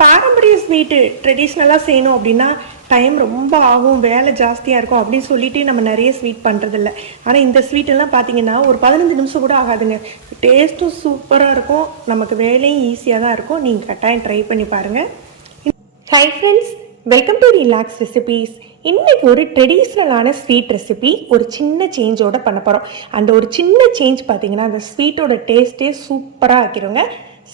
பாரம்பரிய ஸ்வீட்டு ட்ரெடிஷ்னலாக செய்யணும் அப்படின்னா டைம் ரொம்ப ஆகும், வேலை ஜாஸ்தியாக இருக்கும் அப்படின்னு சொல்லிட்டு நம்ம நிறைய ஸ்வீட் பண்ணுறதில்ல. ஆனால் இந்த ஸ்வீட்டெல்லாம் பார்த்தீங்கன்னா ஒரு 15 நிமிஷம் கூட ஆகாதுங்க. டேஸ்ட்டும் சூப்பராக இருக்கும், நமக்கு வேலையும் ஈஸியாக தான் இருக்கும். நீங்கள் கட்டாயம் ட்ரை பண்ணி பாருங்கள். Hi friends, welcome to relax recipes. இன்றைக்கி ஒரு ட்ரெடிஷ்னலான ஸ்வீட் ரெசிபி ஒரு சின்ன சேஞ்சோடு பண்ண போகிறோம். அந்த ஒரு சின்ன சேஞ்ச் பார்த்தீங்கன்னா அந்த ஸ்வீட்டோட டேஸ்ட்டே சூப்பராக ஆக்கிடுங்க.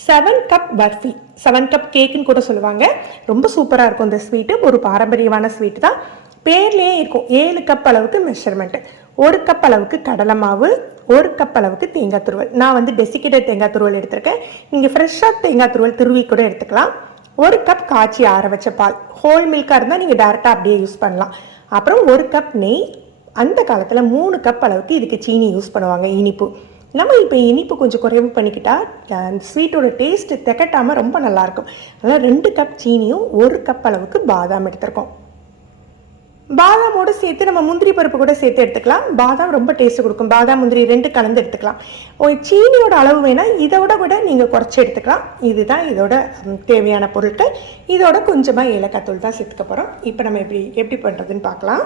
7 கப் பர்ஃபி, 7 கப் கேக்குன்னு கூட சொல்லுவாங்க. ரொம்ப சூப்பராக இருக்கும் இந்த ஸ்வீட்டு. ஒரு பாரம்பரியமான ஸ்வீட்டு தான். பேர்லேயே இருக்கும் 7 கப் அளவுக்கு மெஷர்மெண்ட்டு. 1 கப் அளவுக்கு கடலை மாவு, 1 கப் அளவுக்கு தேங்காய் துருவல். நான் வந்து டெசிகேட்டட் தேங்காய் துருவல் எடுத்திருக்கேன். நீங்கள் ஃப்ரெஷ்ஷாக தேங்காய் துருவல் துருவி கூட எடுத்துக்கலாம். 1 கப் காய்ச்சி ஆற வச்ச பால், ஹோல் மில்காக இருந்தால் நீங்கள் டேரெக்டாக அப்படியே யூஸ் பண்ணலாம். அப்புறம் 1 கப் நெய். அந்த காலத்தில் 3 கப் அளவுக்கு இதுக்கு சீனி யூஸ் பண்ணுவாங்க, இனிப்பு. நம்ம இப்போ இனிப்பு கொஞ்சம் குறைவு பண்ணிக்கிட்டால் அந்த ஸ்வீட்டோட டேஸ்ட்டு திகட்டாமல் ரொம்ப நல்லாயிருக்கும். அதனால் 2 கப் சீனியும் 1 கப் அளவுக்கு பாதாம் எடுத்துருக்கோம். பாதாமோடு சேர்த்து நம்ம முந்திரி பருப்பு கூட சேர்த்து எடுத்துக்கலாம். பாதாம் ரொம்ப டேஸ்ட்டு கொடுக்கும். பாதாம் முந்திரி 2 கலந்து எடுத்துக்கலாம். சீனியோட அளவு வேணால் இதோட கூட நீங்கள் குறைச்சி எடுத்துக்கலாம். இதுதான் இதோட தேவையான பொருட்கள். இதோட கொஞ்சமாக ஏலக்காய் தூள் தான் சேர்த்துக்க போகிறோம். இப்போ நம்ம எப்படி பண்ணுறதுன்னு பார்க்கலாம்.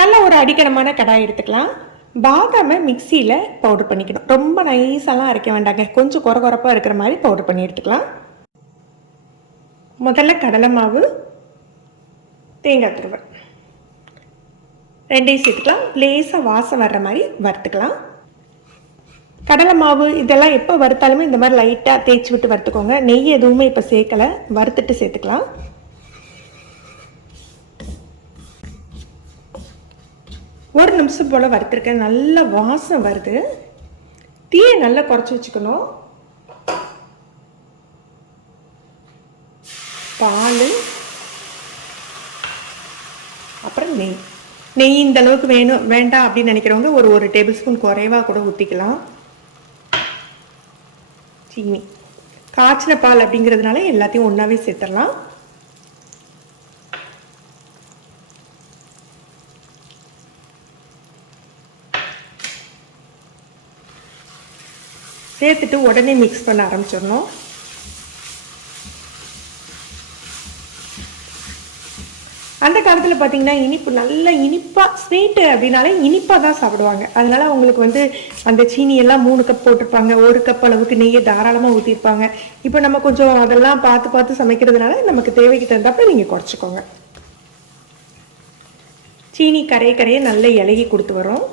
நல்ல ஒரு அடிக்கனமான கடாய் எடுத்துக்கலாம். பாதாமை மிக்சியில் பவுடர் பண்ணிக்கணும். ரொம்ப நைஸாலாம் அரைக்க வேண்டாங்க, கொஞ்சம் குறப்பாக இருக்கிற மாதிரி பவுடர் பண்ணி எடுத்துக்கலாம். முதல்ல கடலை மாவு, தேங்காய் துருவல் ரெண்டையும் சேர்த்துக்கலாம். லேசாக வாசம் வர்ற மாதிரி வறுத்துக்கலாம். கடலை மாவு இதெல்லாம் எப்போ வறுத்தாலுமே இந்த மாதிரி லைட்டாக தேய்ச்சி விட்டு வறுத்துக்கோங்க. நெய் எதுவுமே இப்போ சேர்க்கலை, வறுத்துட்டு சேர்த்துக்கலாம். ஒரு நிமிஷம் போல் வறுத்துருக்கேன். நல்ல வாசம் வருது. தீயை நல்லா குறைச்சி வச்சுக்கணும். பால், அப்புறம் நெய் இந்த அளவுக்கு வேண்டாம் அப்படின்னு நினைக்கிறவங்க ஒரு டேபிள் ஸ்பூன் குறைவாக கூட ஊற்றிக்கலாம். சீனி, காய்ச்சின பால் அப்படிங்கிறதுனால எல்லாத்தையும் ஒன்றாவே சேர்த்துடலாம். சேர்த்துட்டு உடனே மிக்ஸ் பண்ண ஆரம்பிச்சிடணும். அந்த காலத்தில் பார்த்தீங்கன்னா இனிப்பு நல்ல இனிப்பாக, ஸ்வீட்டு அப்படின்னாலே இனிப்பாக தான் சாப்பிடுவாங்க. அதனால அவங்களுக்கு வந்து அந்த சீனியெல்லாம் 3 கப் போட்டிருப்பாங்க. 1 கப் அளவுக்கு நெய்யை தாராளமாக ஊற்றிருப்பாங்க. இப்போ நம்ம கொஞ்சம் அதெல்லாம் பார்த்து சமைக்கிறதுனால நமக்கு தேவைக்கு தகுந்தப்ப நீங்கள் குறைச்சிக்கோங்க. சீனி கரையை நல்ல இலகி கொடுத்து வரும்.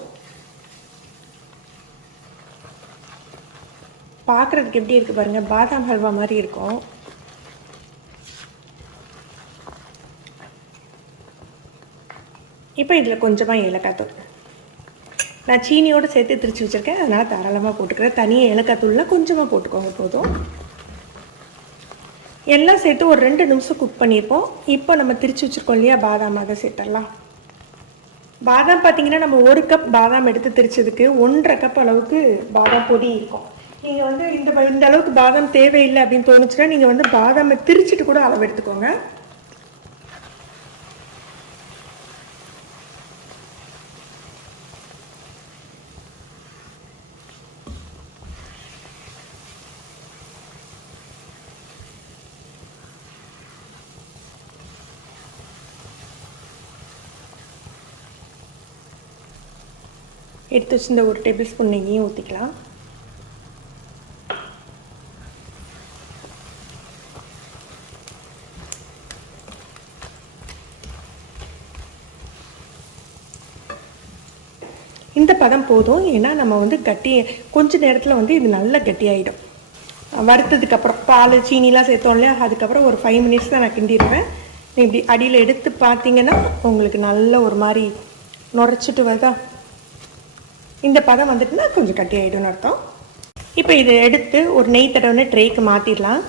பார்க்குறதுக்கு எப்படி இருக்குது பாருங்கள், பாதாம் ஹல்வா மாதிரி இருக்கும். இப்போ இதில் கொஞ்சமாக ஏலக்காய் தூள், நான் சீனியோடு சேர்த்து திரிச்சு வச்சுருக்கேன், அதனால் தாராளமாக போட்டுக்கிறேன். தனியாக ஏலக்காய் தூள்லாம் கொஞ்சமாக போட்டுக்கோங்க போதும். எல்லாம் சேர்த்து ஒரு 2 நிமிஷம் குக் பண்ணியிருப்போம். இப்போ நம்ம திரிச்சு வச்சுருக்கோம் இல்லையா பாதாம், அதை சேர்த்துடலாம். பாதாம் பார்த்திங்கன்னா நம்ம 1 கப் பாதாம் எடுத்து திரிச்சதுக்கு 1.5 கப் அளவுக்கு பாதாம் பொடி இருக்கும். நீங்கள் வந்து இந்த அளவுக்கு பாதாம் தேவையில்லை அப்படின்னு தோணுச்சுன்னா நீங்கள் வந்து பாதாமை திரிச்சிட்டு கூட அளவு எடுத்துக்கோங்க. எடுத்து வச்சு இந்த 1 டேபிள் ஸ்பூன் நெய்யும் ஊற்றிக்கலாம். இந்த பதம் போதும், ஏன்னா நம்ம வந்து கொஞ்ச நேரத்தில் வந்து இது நல்ல கட்டியாகிடும். வறுத்ததுக்கப்புறம் பால் சீனிலாம் சேர்த்தோம் இல்லையா, அதுக்கப்புறம் ஒரு 5 மினிட்ஸ் தான் நான் கிண்டிடுவேன். இப்படி அடியில் எடுத்து பார்த்தீங்கன்னா உங்களுக்கு நல்ல ஒரு மாதிரி நுரைச்சிட்டு வருதா, இந்த பதம் வந்துட்டுனா கொஞ்சம் கட்டியாகிடும்னு அர்த்தம். இப்போ இதை எடுத்து ஒரு நெய் தடவை ட்ரேக்கு மாற்றிடலாம்.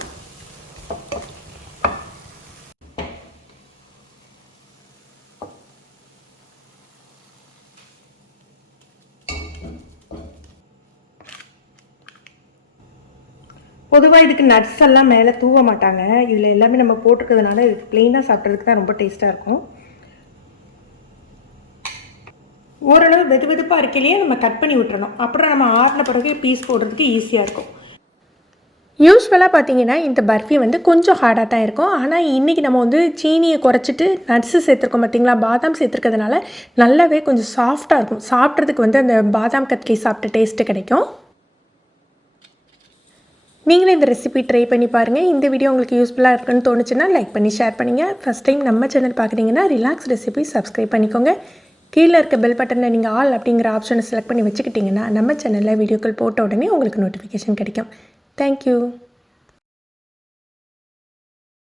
பொதுவாக இதுக்கு நட்ஸ் எல்லாம் மேலே தூவ மாட்டாங்க. இதில் எல்லாமே நம்ம போட்டுக்கிறதுனால இதுக்கு ப்ளெயினாக சாப்பிட்றதுக்கு தான் ரொம்ப டேஸ்ட்டாக இருக்கும். ஓரளவு வெதுவெதுப்பாக இருக்கையிலேயே நம்ம கட் பண்ணி விட்டுறணும். அப்புறம் நம்ம ஆறின பிறகு பீஸ் போடுறதுக்கு ஈஸியாக இருக்கும். யூஸ்வலாக பார்த்தீங்கன்னா இந்த பர்ஃபி வந்து கொஞ்சம் ஹார்டாக தான் இருக்கும். ஆனால் இன்றைக்கி நம்ம வந்து சீனியை குறைச்சிட்டு நட்ஸு சேர்த்துருக்கோம் பார்த்தீங்களா, பாதாம் சேர்த்துருக்கிறதுனால நல்லாவே கொஞ்சம் சாஃப்டாக இருக்கும். சாப்பிட்றதுக்கு வந்து அந்த பாதாம் கட்லி சாப்பிட்ட டேஸ்ட்டு கிடைக்கும். நீங்களே இந்த ரெசிபி ட்ரை பண்ணி பாருங்கள். இந்த வீடியோ உங்களுக்கு யூஸ்ஃபுல்லாக இருக்குன்னு தோணுச்சுன்னா லைக் பண்ணி ஷேர் பண்ணுங்கள். ஃபஸ்ட் டைம் நம்ம சேனல் பார்க்குறீங்கன்னா ரிலாக்ஸ் ரெசிபி சப்ஸ்கிரைப் பண்ணிக்கோங்க. கீழே இருக்க பெல் பட்டனில் நீங்கள் ஆல் அப்படிங்கிற ஆப்ஷனை செலக்ட் பண்ணி வச்சுக்கிட்டிங்கன்னா நம்ம சேனலில் வீடியோக்கள் போட்ட உடனே உங்களுக்கு நோட்டிஃபிகேஷன் கிடைக்கும். Thank you.